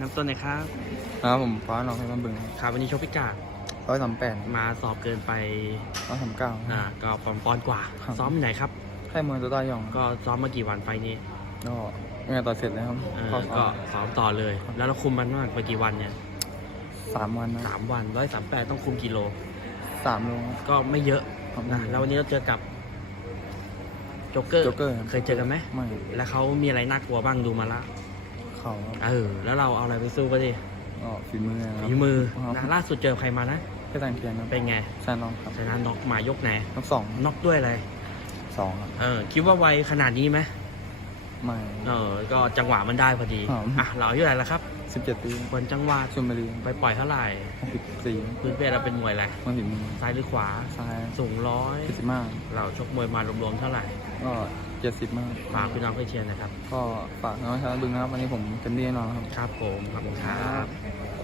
น้ำต้นหนอยครับครับผมฟ้าน้องให้มาบึงครับวันนี้ชกพิกาดร้อยสามแปดมาสอบเกินไปร้อยสามเก้าอ่าก็ปอนปอนด์กว่าครับซ้อมที่ไหนครับแค่มวยตัวต้ายอง ก็ซ้อมมากี่วันไฟล์นี้ก็งานต่อเสร็จแล้วครับเออเข้าซ้อก็มซ้อมต่อเลย แล้วเราคุมมันมากไปกี่วันเนี่ยสามวันนะสามวันร้อยสามแปดต้องคุมกิโลสามโลครับก็ไม่เยอะครับนะแล้ววันนี้เราเจอกับโจ๊กเกอร์โจ๊กเกอร์ครับเคยเจอกันไหมไม่แล้วเขามีอะไรน่ากลัวบ้างดูมาละ เข่าครับเออ แล้วเราเอาอะไรไปสู้ก็ดิก็ฝีมือครับ ฝีมือครับ นะล่าสุดเจอใครมานะแค่ต่างเทียนครับเป็นไงแซนลองครับชนะน็อกมายกไหนทั้งสองน็อกด้วยอะไรสองครับเออคิดว่าไวขนาดนี้ไหมไม่ เออ ก็จังหวะมันได้พอดีครับ อะเราอายุเท่าไหร่แล้วครับสิบเจ็ดปีคนจังหวัดชลบุรีไปปล่อยเท่าไหร่หกสิบสี่พื้นเพเราเป็นมวยอะไรมาถึงมือซ้ายหรือขวา ซ้ายสูงร้อยเจ็ดสิบห้าเราชกมวยมารวมๆเท่าไหร่ก็ เจ็ดสิบมากฝากพี่น้องเพื่อนเชียร์นะครับ ก็ฝากน้องชาวบึงนะครับวันนี้ผมเต็มที่แน่นอนครับ ครับผม ขอบคุณครับ